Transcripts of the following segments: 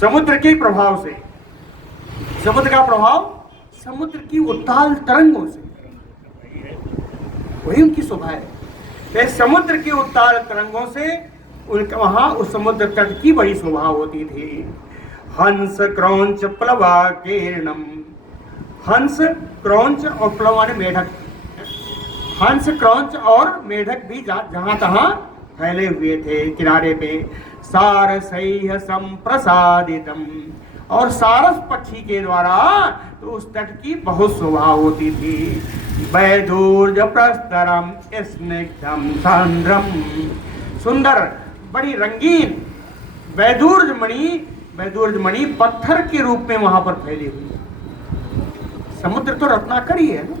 समुद्र के प्रभाव से। समुद्र का प्रभाव समुद्र की उताल तरंगों से, वही उनकी शोभा है। तो समुद्र की उताल तरंगों से उनका वहां उस समुद्र तट की बड़ी शोभा होती थी। हंस क्रौंच प्लवा कीर्णम, हंस क्रौंच और प्लव माने मेढक, हंस क्रौंच और मेढक भी जहां तहां फैले हुए थे किनारे पे। सारसैह संप्रसादितम, और सारस पक्षी के द्वारा तो उस तट की बहुत शोभा होती थी। वैदूर्ज प्रस्तरम स्निग्धम सांद्रम, सुंदर बड़ी रंगीन वैदूर्ज मणि पत्थर के रूप में वहां पर फैली हुई। समुद्र तो रत्नाकर ही है ना,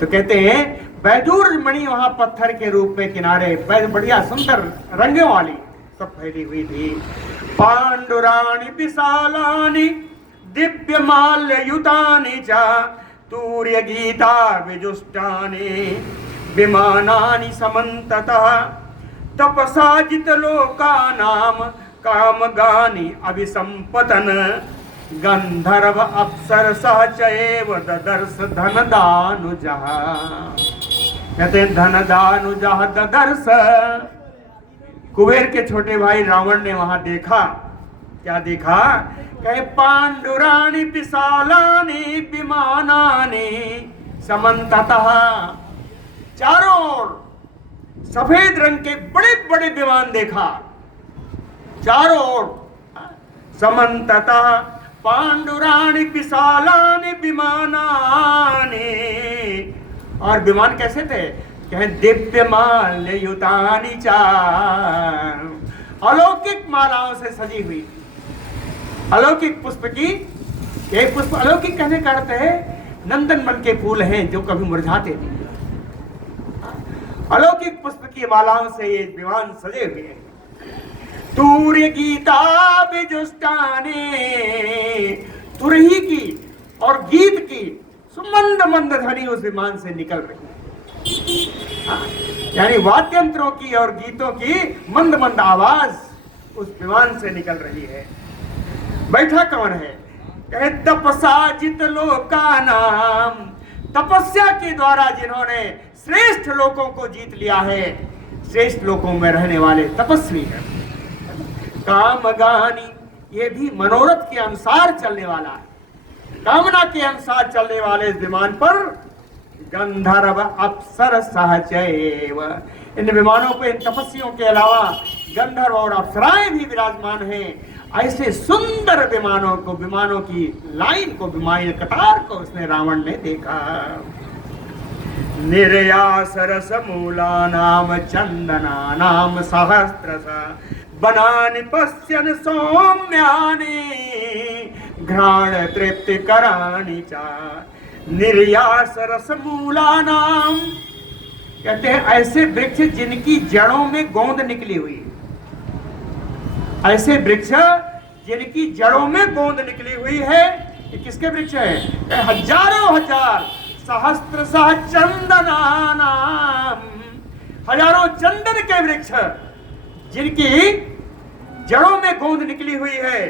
तो कहते हैं वैदूर्ज मणि वहां पत्थर के रूप में किनारे बढ़िया सुंदर रंगों वाली सब फैली हुई थी। पांडुराणि विशालानि दिव्य माल्ययुतानि च तूर्य गीता विजुष्टानि विमानानि समन्ततः तपसाजित लोकानाम कामगानि अभिसंपतन गंधर्व अप्सरसः चैव ददर्श धनदानुजः। कहते हैं धनदानुजः ददर्श, कुबेर के छोटे भाई रावण ने वहां देखा। क्या देखा? कहे पांडुराणि विशालानि विमानानि समन्ततः, चारों ओर सफेद रंग के बड़े बड़े विमान देखा चारों ओर। समन्ततः पांडुराणि विशालानि विमानानि, और विमान कैसे थे? कहे दिव्य माल्ययुतानि च, अलौकिक मालाओं से सजी हुई, अलौकिक पुष्प की। एक पुष्प अलौकिक कहने का अर्थ है नंदन मन के फूल हैं जो कभी मुरझाते नहीं। अलौकिक पुष्प की मालाओं से ये विमान सजे हुए हैं। तूर्य गीता विजुष्टानि, तुरही की और गीत की सुमंद मंद ध्वनि उस विमान से निकल रही है। यानी वाद्यंत्रों की और गीतों की मंद मंद आवाज उस विमान से निकल रही है। बैठा कौन है? कहे तपसाजित लोकानाम, तपस्या के द्वारा जिन्होंने श्रेष्ठ लोकों को जीत लिया है, श्रेष्ठ लोकों में रहने वाले तपस्वी है। कामगानी, ये भी मनोरथ के अनुसार चलने वाला है, कामना के अनुसार चलने वाले इस विमान पर गंधर्व अप्सर सहचैव, इन विमानों पर इन तपस्वियों के अलावा गंधर्व और अप्सराएं भी विराजमान हैं। ऐसे सुंदर विमानों को, विमानों की लाइन को, विमान कतार को उसने रावण ने देखा। निर्यास रस मूला नाम चंदना नाम सहस्त्रसा बनानि पश्यन् सौम्यानि घ्राण तृप्ति कराणि च। निर्यास रस मूला नाम, कहते हैं ऐसे वृक्ष जिनकी जड़ों में गोंद निकली हुई, ऐसे वृक्ष जिनकी जड़ों में गोंद निकली हुई है। ये किसके वृक्ष है? हजारों हजार सहस्त्र सह चंदनानाम, हजारों चंदन के वृक्ष जिनकी जड़ों में गोंद निकली हुई है।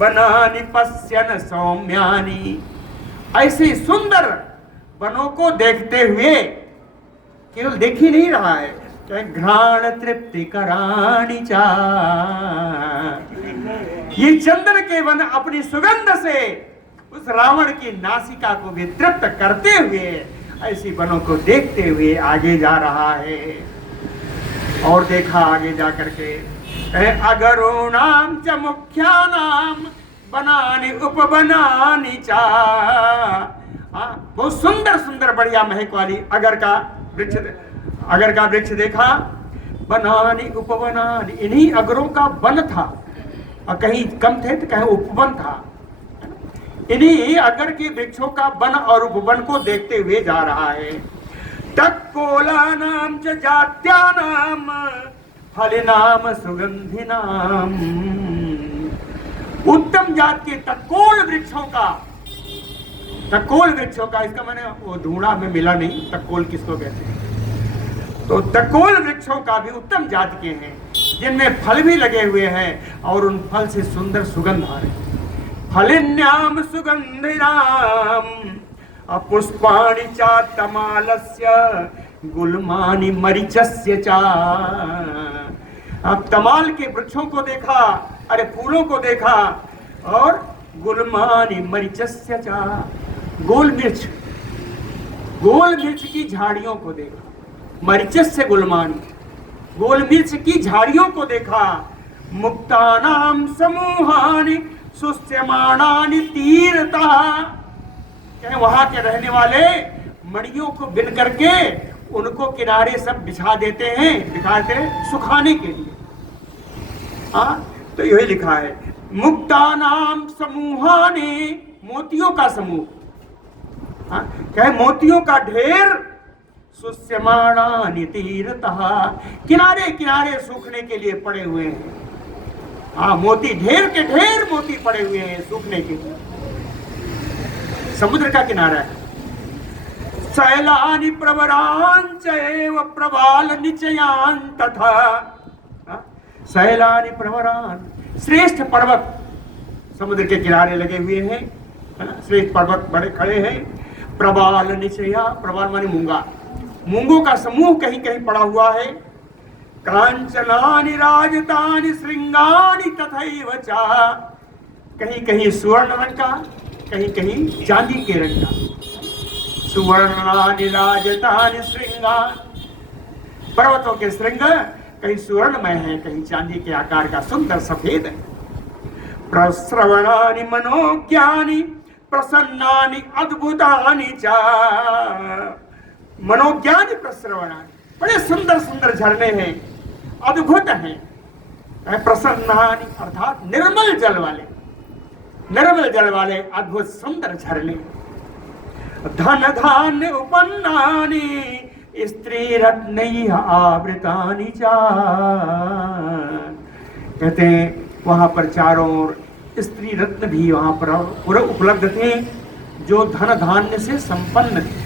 बनानि पश्यन् सौम्यानि, ऐसे सुंदर वनों को देखते हुए केवल देख ही नहीं रहा है, घ्राण तृप्ति कराणि च, ये चंदन के वन अपनी सुगंध से उस रावण की नासिका को भी तृप्त करते हुए ऐसी वनों को देखते हुए आगे जा रहा है। और देखा आगे जा करके अगरुणाम च मुख्यानाम बनानि उपवनानि च, बहुत सुंदर सुंदर बढ़िया महक वाली अगर का वृक्ष देखा। बनानि उपवनानि, इन्हीं अगरों का वन था, और कहीं कम थे तो कहीं उपवन था। इन्हीं अगर के वृक्षों का वन और उपवन को देखते हुए जा रहा है। तक्कोलानाम च जात्यानाम फलिनाम सुगंधिनाम, उत्तम जात के तक्कोल वृक्षों का, इसका मैंने वो ढूंढा में मिला नहीं, तक्कोल किसको कहते हैं। तो तक्कोल वृक्षों का भी उत्तम जात के हैं, जिनमें फल भी लगे हुए हैं और उन फल से सुंदर सुगंध आ रही। फलिन्याम सुगंधिनाम पुष्पाणि चा तमालस्य गुलमानि मरीचस्य चा। अब तमाल के वृक्षों को देखा, अरे फूलों को देखा, और गुलमानि मरीचस्य चा, गोल मिर्च की झाड़ियों को देखा। मरीचस्य गुलमानि, गोल मिर्च की झाड़ियों को देखा। मुक्तानाम समूहानि सुस्यमाणानि तीरता, वहां के रहने वाले मणियों को बिन करके उनको किनारे सब बिछा देते हैं, दिखाते हैं सुखाने के लिए। तो यही लिखा है मुक्तानाम समूहानि, मोतियों का समूह, क्या मोतियों का ढेर, सुस्यमाणानि तीरतः, किनारे किनारे सूखने के लिए पड़े हुए हैं। मोती, ढेर के ढेर मोती पड़े हुए हैं सूखने के लिए। समुद्र का किनारा है। शैलानि प्रवरांच एव प्रवाल निचयान तथा, शैलानि प्रवरान, श्रेष्ठ पर्वत समुद्र के किनारे लगे हुए हैं, है ना, श्रेष्ठ पर्वत बड़े खड़े हैं। प्रवाल निचया, प्रवाल माने मूंगा, मूंगों का समूह कहीं कहीं पड़ा हुआ है। कांचनानि राजतानि श्रृंगानि तथैव चा, कहीं कहीं सुवर्ण रंग का, कहीं कहीं चांदी के रंग का। सुवर्णानि राजतानि श्रृंगार, पर्वतों के श्रृंग कहीं सुवर्णमय है, कहीं चांदी के आकार का सुंदर सफेद है। प्रश्रवणानि मनोज्ञानि प्रसन्नानि अद्भुतानि चा, मनोज्ञानि प्रश्रवणानि, बड़े सुंदर सुंदर झरने हैं, अद्भुत हैं। प्रसन्नानि अर्थात निर्मल जल वाले, निर्मल जल वाले अद्भुत सुंदर झरने। धन धान्य उपन्नानि स्त्री रत्नैः आवृतानि चा, कहते हैं वहां पर चारों ओर स्त्री रत्न भी वहां पर पूरे उपलब्ध थे, जो धन धान्य से संपन्न थे।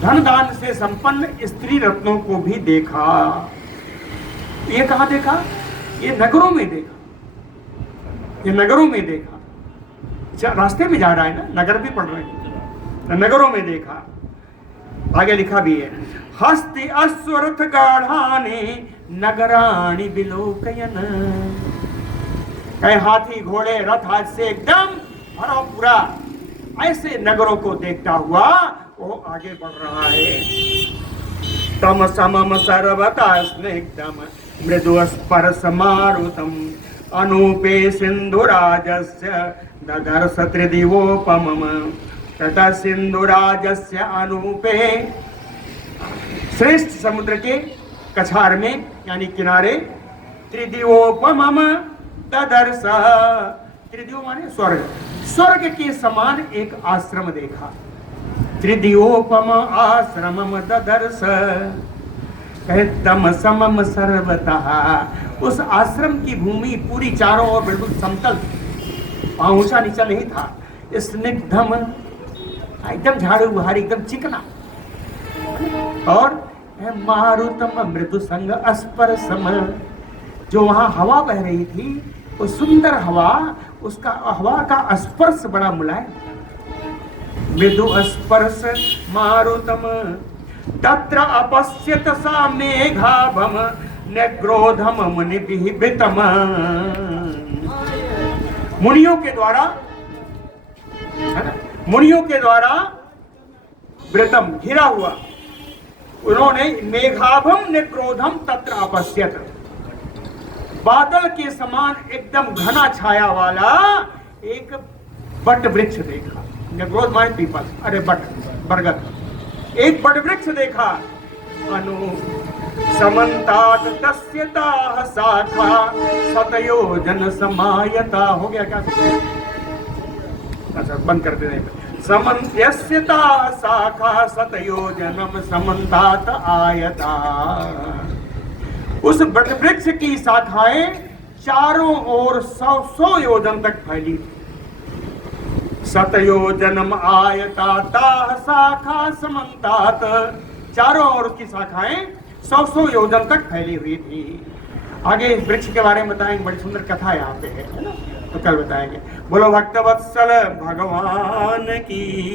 धन धान्य से संपन्न स्त्री रत्नों को भी देखा। ये कहां देखा? ये नगरों में देखा, ये नगरों में देखा। रास्ते में जा रहा है ना, नगर भी पड़ रहे हैं, नगरों में देखा। आगे लिखा भी है, हस्ति अश्वरथ गाढ़ानि नगराणि विलोकयन, कहे हाथी घोड़े रथ आज से एकदम भरा पूरा, ऐसे नगरों को देखता हुआ वो आगे बढ़ रहा है। तम समम सर्वता स्निग्धम मृदु स्पर्श मारुतम अनूपे सिंधुराजस्य ददर्श त्रिदिवोपमम, तथा सिंधुराजस्य अनूपे, श्रेष्ठ समुद्र के कछार में यानी किनारे, त्रिदिवोपमम ददर्श, त्रिदिव माने स्वर्ग, स्वर्ग के समान एक आश्रम देखा। त्रिदिवोपम आश्रमम ददर्श, कहे तम समम सर्वतः, उस आश्रम की भूमि पूरी चारों ओर बिल्कुल समतल, वहां ऊंचा नीचा नहीं था। स्निग्धम, एकदम झाड़ू बुहारी, एकदम चिकना, और मारुतम मृदु संग स्पर्शम, जो वहां हवा बह रही थी वो सुंदर हवा, उसका हवा का स्पर्श बड़ा मुलायम। मृदु स्पर्श मारुतम तत्र अपश्यत सा मेघाभम निग्रोधम मुनिभितम, मुनियों के द्वारा, है ना, मुनियों के द्वारा वृतम घिरा हुआ, उन्होंने मेघाभम निग्रोधम तत्र अपश्यत, बादल के समान एकदम घना छाया वाला एक बट वृक्ष देखा। निग्रोध माने पीपल, अरे बट, बरगद, एक बट वृक्ष देखा। अनु समन्तात तस्य ताः शाखा शतयोजन समायता, हो गया क्या? अच्छा बंद कर देने पे। समन्त्यस्य ताः शाखा शतयोजनम समन्तात आयता, उस बट वृक्ष की शाखाएं चारों ओर 100 योजन तक फैली थी। शतयोजनम आयता ताः शाखा समन्तात, चारों ओर की शाखाएं 100 योजन तक फैली हुई थी। आगे वृक्ष के बारे में बताएंगे, बड़ी सुंदर कथा यहाँ पे है ना, तो कल बताएंगे। बोलो भक्तवत्सल भगवान की।